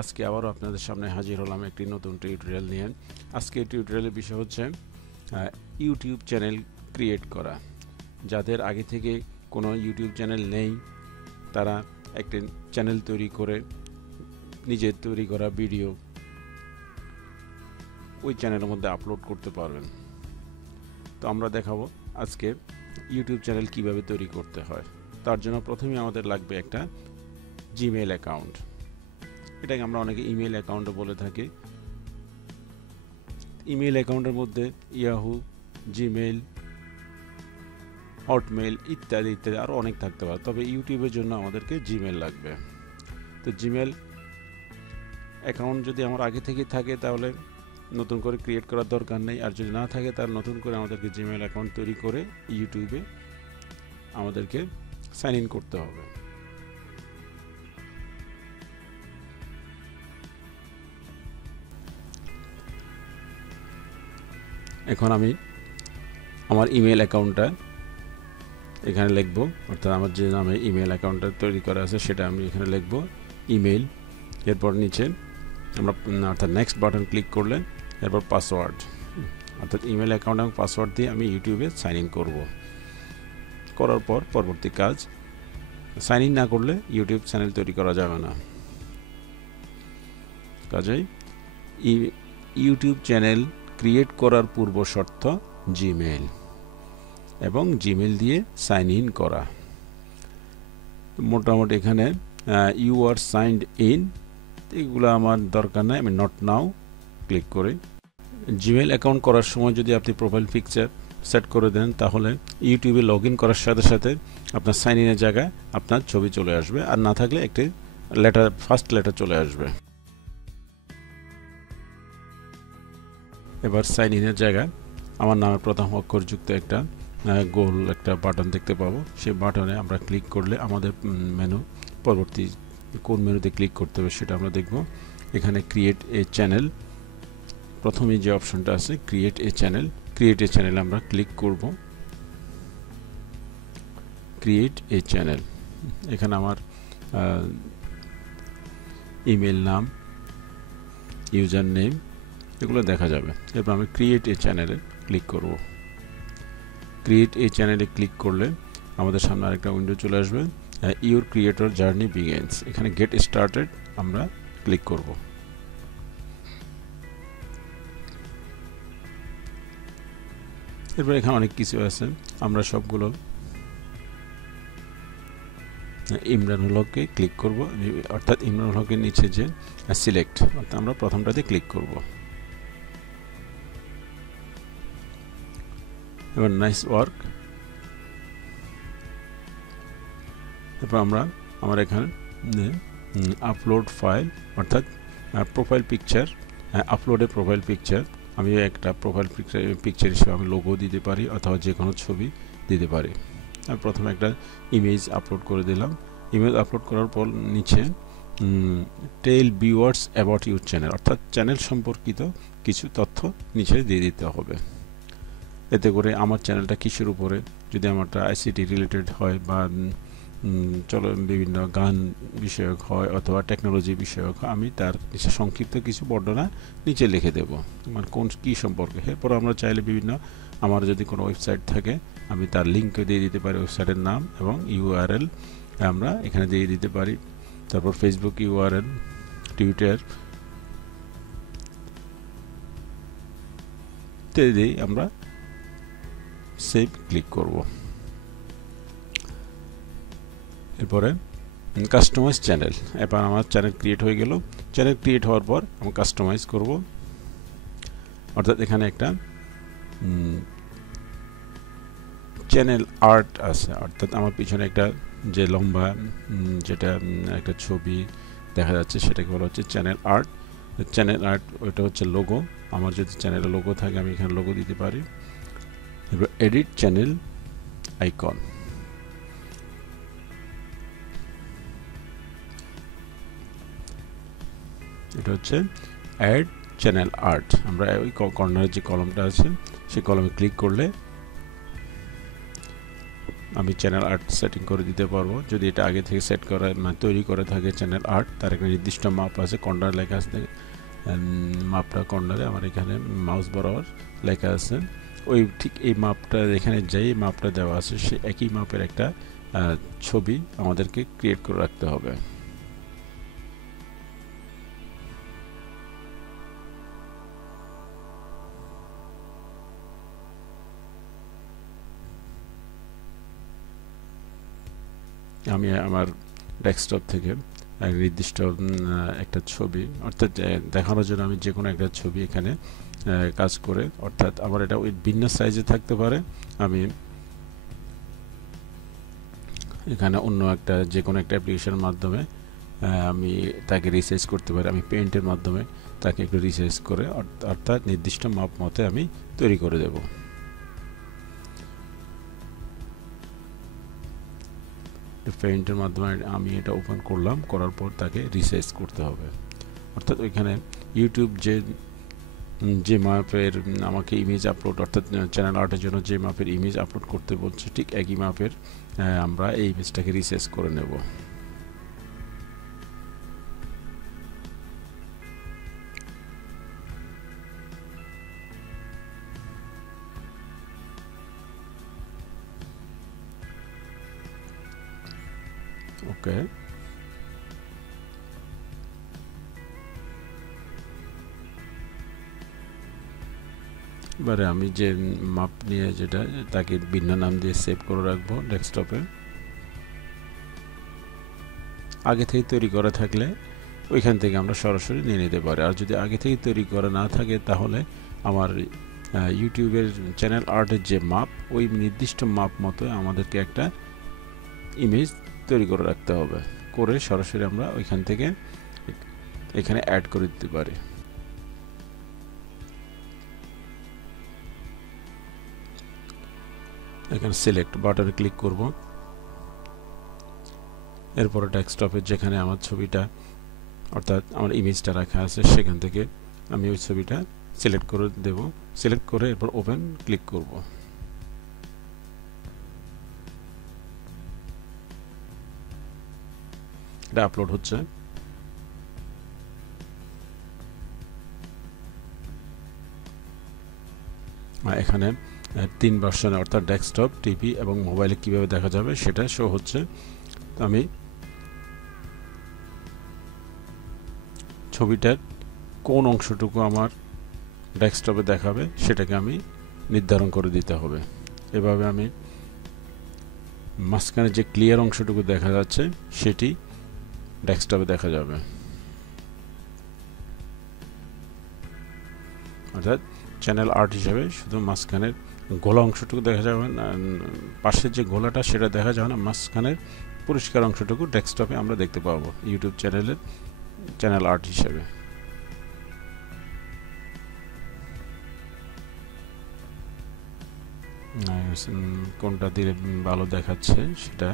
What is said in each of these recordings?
আজকে আবারও আপনাদের সামনে হাজির হলাম একটি নতুন টিউটোরিয়াল নিয়ে। আজকে টিউটোরিয়ালের বিষয় হচ্ছে ইউটিউব চ্যানেল ক্রিয়েট করা। যাদের আগে থেকে কোনো ইউটিউব চ্যানেল নেই তারা একটি চ্যানেল তৈরি করে নিজের তৈরি করা ভিডিও ওই চ্যানেলের মধ্যে আপলোড করতে পারবেন। তো আমরা দেখাবো আজকে ইউটিউব চ্যানেল কিভাবে তৈরি করতে হয়। তার জন্য প্রথমে আমাদের লাগবে একটা জিমেইল অ্যাকাউন্ট। এটাকে আমরা অনেকে ইমেল অ্যাকাউন্টও বলে থাকি। ইমেল অ্যাকাউন্টের মধ্যে ইয়াহু, জিমেইল, হটমেইল ইত্যাদি ইত্যাদি আরও অনেক থাকতে পারে, তবে ইউটিউবের জন্য আমাদেরকে জিমেইল লাগবে। তো জিমেইল অ্যাকাউন্ট যদি আমার আগে থেকে থাকে তাহলে নতুন করে ক্রিয়েট করার দরকার নেই, আর যদি না থাকে তাহলে নতুন করে আমাদেরকে জিমেইল অ্যাকাউন্ট তৈরি করে ইউটিউবে আমাদেরকে সাইন ইন করতে হবে। এখন আমি আমার ইমেল অ্যাকাউন্টটা এখানে লিখব, অর্থাৎ আমার যে নামে ইমেল অ্যাকাউন্টটা তৈরি করা আছে সেটা আমি এখানে লিখব ইমেল। এরপর নিচে আমরা অর্থাৎ নেক্সট বাটন ক্লিক করলে এরপর পাসওয়ার্ড, অর্থাৎ ইমেল অ্যাকাউন্ট এবং পাসওয়ার্ড দিয়ে আমি ইউটিউবে সাইন ইন করব। করার পর পরবর্তী কাজ, সাইন ইন না করলে ইউটিউব চ্যানেল তৈরি করা যাবে না। কাজেই ইউটিউব চ্যানেল ক্রিয়েট করার পূর্ব শর্ত জিমেইল এবং জিমেইল দিয়ে সাইন ইন করা। মোটামুটি এখানে ইউ আর সাইনড ইন এগুলো আমার দরকার নাই, আমি নট নাও ক্লিক করে জিমেইল অ্যাকাউন্ট করার সময় যদি আপনি প্রোফাইল পিকচার সেট করে দেন তাহলে ইউটিউবে লগ ইন করার সাথে সাথে আপনার সাইন ইনের জায়গায় আপনার ছবি চলে আসবে, আর না থাকলে একটি লেটার, ফার্স্ট লেটার চলে আসবে। এবার সাইন ইনের জায়গায় আমার নামের প্রথম অক্ষরযুক্ত একটা গোল একটা বাটন দেখতে পাবো। সেই বাটনে আমরা ক্লিক করলে আমাদের মেনু, পরবর্তী কোন মেনুতে ক্লিক করতে হবে সেটা আমরা দেখব। এখানে ক্রিয়েট এ চ্যানেল, প্রথমে যে অপশনটা আছে create a channel, create a channel আমরা ক্লিক করব। ক্রিয়েট এ চ্যানেল, এখানে আমার ইমেল নাম, ইউজার নেম এগুলো দেখা যাবে। এরপর আমি ক্রিয়েট এ চ্যানেলে ক্লিক করব। ক্রিয়েট এ চ্যানেলে ক্লিক করলে আমাদের সামনে আরেকটা উইন্ডো চলে আসবে, ইউর ক্রিয়েটর জার্নি বিগিনস। এখানে গেট স্টার্টেড আমরা ক্লিক করব। এরপর এখানে অনেক কিছু আছে, আমরা সবগুলো ইমরানুল হককে ক্লিক করব, অর্থাৎ ইমরানুল হকের নিচে যে সিলেক্ট, অর্থাৎ আমরা প্রথমটাতে ক্লিক করব। এবার নাইস ওয়ার্ক। এরপর আমার এখানে আপলোড ফাইল, অর্থাৎ প্রোফাইল পিকচার, আপলোডে প্রোফাইল পিকচার, আমি একটা প্রোফাইল পিকচার হিসেবে আমি লোগো দিতে পারি অথবা যে কোনো ছবি দিতে পারি। আমি প্রথমে একটা ইমেজ আপলোড করে দিলাম। ইমেজ আপলোড করার পর নিচে টেল ভিউয়ার্স অ্যাবাউট ইউর চ্যানেল, অর্থাৎ চ্যানেল সম্পর্কিত কিছু তথ্য নিচে দিয়ে দিতে হবে। এতে করে আমার চ্যানেলটা কিসের উপরে, যদি আমারটা আইসিটি রিলেটেড হয় বা চলো বিভিন্ন গান বিষয়ক হয় অথবা টেকনোলজি বিষয়ক হয়, আমি তার নিচে সংক্ষিপ্ত কিছু বর্ণনা নিচে লিখে দেব, মানে কোন কী সম্পর্কে। এরপর আমরা চাইলে বিভিন্ন, আমার যদি কোনো ওয়েবসাইট থাকে আমি তার লিঙ্কও দিয়ে দিতে পারি, ওয়েবসাইটের নাম এবং ইউআরএল আমরা এখানে দিয়ে দিতে পারি। তারপর ফেসবুক ইউআরএল, টুইটার ইত্যাদি আমরা সেভ ক্লিক করব। এরপরে কাস্টমাইজ চ্যানেল, এবার আমার চ্যানেল ক্রিয়েট হয়ে গেল। চ্যানেল ক্রিয়েট হওয়ার পর আমি কাস্টমাইজ করব, অর্থাৎ এখানে একটা চ্যানেল আর্ট আছে, অর্থাৎ আমার পিছনে একটা যে লম্বা যেটা একটা ছবি দেখা যাচ্ছে সেটাকে বলা হচ্ছে চ্যানেল আর্ট। চ্যানেল আর্ট ওইটা হচ্ছে লোগো, আমার যদি চ্যানেলের লোগো থাকে আমি এখানে লোগো দিতে পারি। এবার এডিট চ্যানেল আইকন, এটা হচ্ছে অ্যাড চ্যানেল আর্ট। আমরা ওই কর্নারের যে কলমটা আছে সেই কলমে ক্লিক করলে আমি চ্যানেল আর্ট সেটিং করে দিতে পারবো। যদি এটা আগে থেকে সেট করা তৈরি করে থাকে চ্যানেল আর্ট, তার একটা নির্দিষ্ট মাপ আছে, কর্নার লেখা আছে, মাপটা কর্নারে আমার এখানে মাউস বরাবর লেখা আছে, ওই ঠিক এই মাপটা এখানে যেই মাপটা দেওয়া আছে সে একই মাপের একটা ছবি আমাদেরকে ক্রিয়েট করে রাখতে হবে। আমি আমার ডেস্কটপ থেকে নির্দিষ্ট একটা ছবি, অর্থাৎ দেখানোর জন্য আমি যে কোনো একটা ছবি এখানে কাজ করে, অর্থাৎ আমার এটা ওই ভিন্ন সাইজে থাকতে পারে, আমি এখানে অন্য একটা যে কোনো একটা অ্যাপ্লিকেশনের মাধ্যমে আমি তাকে রিসাইজ করতে পারি। আমি পেইন্টের মাধ্যমে তাকে একটু রিসাইজ করে অর্থাৎ নির্দিষ্ট মাপ মতে আমি তৈরি করে দেব। পেইন্টের মাধ্যমে আমি এটা ওপেন করলাম, করার পর তাকে রিসাইজ করতে হবে। অর্থাৎ ওইখানে ইউটিউব যে মাপের আমাকে ইমেজ আপলোড, অর্থাৎ চ্যানেল আর্টের জন্য যে মাপের ইমেজ আপলোড করতে বলছে ঠিক একই মাপের আমরা এই ইমেজটাকে রিসাইজ করে নেব। ওকে, এবারে আমি যে মাপ নিয়ে যেটা তাকে ভিন্ন নাম দিয়ে সেভ করে রাখবো ডেস্কটপে। আগে থেকে তৈরি করা থাকলে ওইখান থেকে আমরা সরাসরি নিয়ে নিতে পারি, আর যদি আগে থেকে তৈরি করা না থাকে তাহলে আমার ইউটিউবের চ্যানেল আর্টের যে মাপ, ওই নির্দিষ্ট মাপ মতো আমাদেরকে একটা ইমেজ তৈরি করে রাখতে হবে, করে সরাসরি আমরা ওইখান থেকে এখানে অ্যাড করে দিতে পারি। এখানে সিলেক্ট বাটনে ক্লিক করব, এরপরে ডেস্কটপে যেখানে আমার ছবিটা অর্থাৎ আমার ইমেজটা রাখা আছে সেখান থেকে আমি ওই ছবিটা সিলেক্ট করে দেব। সিলেক্ট করে এরপর ওপেন ক্লিক করব। এটা আপলোড হচ্ছে। এখানে 3 ভার্সনে অর্থাৎ ডেস্কটপ, টিভি এবং মোবাইলে কিভাবে দেখা যাবে সেটা শো হচ্ছে। তো আমি ছবিটার কোন অংশটুকু আমার ডেস্কটপে দেখাবে সেটাকে আমি নির্ধারণ করে দিতে হবে। এভাবে আমি মাঝখানে যে ক্লিয়ার অংশটুকু দেখা যাচ্ছে সেটি ডেস্কটপে দেখা যাবে, অর্থাৎ চ্যানেল আর্ট হিসেবে শুধু মাঝখানের গোলা অংশটুকু দেখা যাবে না, পাশের যে গোলাটা সেটা দেখা যাবে না, মাঝখানের পরিষ্কার অংশটুকু ডেস্কটপে আমরা দেখতে পাবো ইউটিউব চ্যানেলের চ্যানেল আর্ট হিসেবে। কোনটা দিলে ভালো দেখাচ্ছে সেটা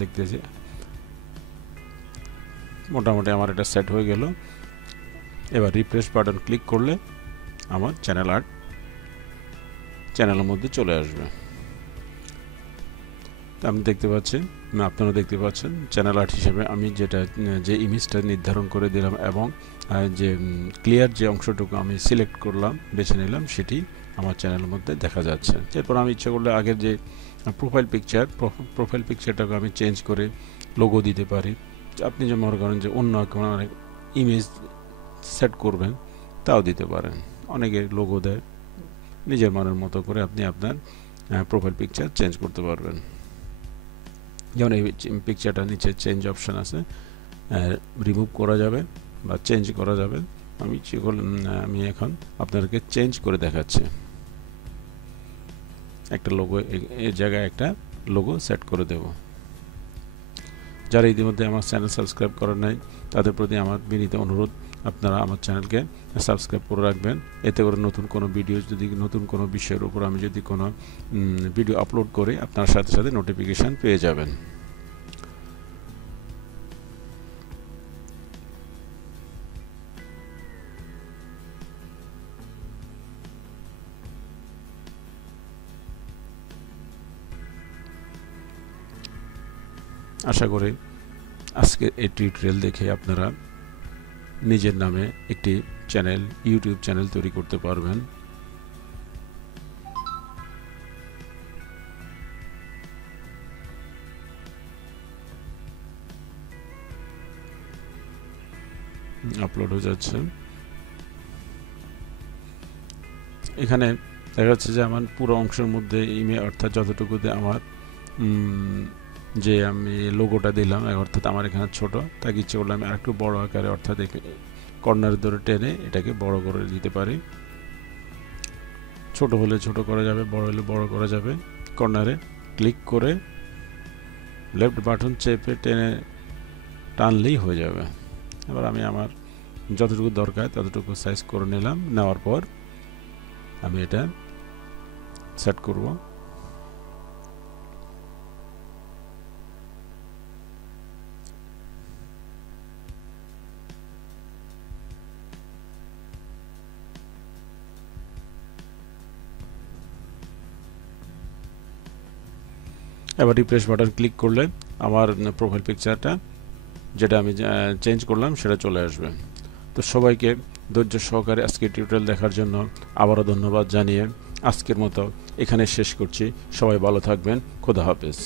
দেখতেছি। মোটামুটি আমার এটা সেট হয়ে গেল। এবার রিফ্রেশ বাটন ক্লিক করলে আমার চ্যানেল আর্ট চ্যানেলের মধ্যে চলে আসবে। আপনি দেখতে পাচ্ছেন, আপনারা দেখতে পাচ্ছেন চ্যানেল আর্ট হিসেবে আমি যে ইমেজটা নির্ধারণ করে দিলাম এবং যে ক্লিয়ার যে অংশটুকু আমি সিলেক্ট করলাম, বেছে নিলাম, সেটি আমার চ্যানেলের মধ্যে দেখা যাচ্ছে। এরপর আমি ইচ্ছা করলে আগের যে প্রোফাইল পিকচারটাকে আমি চেঞ্জ করে লোগো দিতে পারি। আপনি যে মনে করেন যে অন্য কোনো ইমেজ সেট করবেন তাও দিতে পারেন। অনেকে লোগো দেয়, নিজের মনের মতো করে আপনি আপনার প্রোফাইল পিকচার চেঞ্জ করতে পারবেন। যেমন এই পিকচারটা নিচে চেঞ্জ অপশন আছে, রিমুভ করা যাবে বা চেঞ্জ করা যাবে। আমি এখন আপনাদেরকে চেঞ্জ করে দেখাচ্ছি। একটা লোগো, এর জায়গায় একটা লোগো সেট করে দেব। যারা ইতিমধ্যে আমার চ্যানেল সাবস্ক্রাইব করেন নাই তাদের প্রতি আমার বিনীত অনুরোধ, আপনারা আমার চ্যানেলকে সাবস্ক্রাইব করে রাখবেন। এতে করে নতুন কোনো বিষয়ের উপর আমি যদি কোনো ভিডিও আপলোড করি আপনার সাথে সাথে নোটিফিকেশান পেয়ে যাবেন। আশা করি আজকে এই টিউটোরিয়াল দেখে আপনারা নিজের নামে একটি চ্যানেল, ইউটিউব চ্যানেল তৈরি করতে পারবেন। আপলোড হয়ে যাচ্ছে। এখানে দেখা যাচ্ছে যে আমার পুরো অংশের মধ্যে ইমেজ অর্থাৎ যতটুকুতে আমার যে আমি লোগোটা দিলাম অর্থাৎ আমার এখানে ছোট, তাকে ইচ্ছে করলে আমি আরেকটু বড় আকারে অর্থাৎ কর্নার ধরে টেনে এটাকে বড় করে দিতে পারি। ছোট হলে ছোট করা যাবে, বড় হলে বড় করা যাবে। কর্নারে ক্লিক করে লেফট বাটন চেপে টেনে টানলেই হয়ে যাবে। এবার আমি আমার যতটুকু দরকার ততটুকু সাইজ করে নিলাম। নেওয়ার পর আমি এটা সেট করব। এবার রিফ্রেশ বাটন ক্লিক করলে আমার প্রোফাইল পিকচারটা যেটা আমি চেঞ্জ করলাম সেটা চলে আসবে। তো সবাইকে ধৈর্য সহকারে আজকের টিউটোরিয়াল দেখার জন্য আবারও ধন্যবাদ জানিয়ে আজকের মতো এখানে শেষ করছি। সবাই ভালো থাকবেন। খোদা হাফেজ।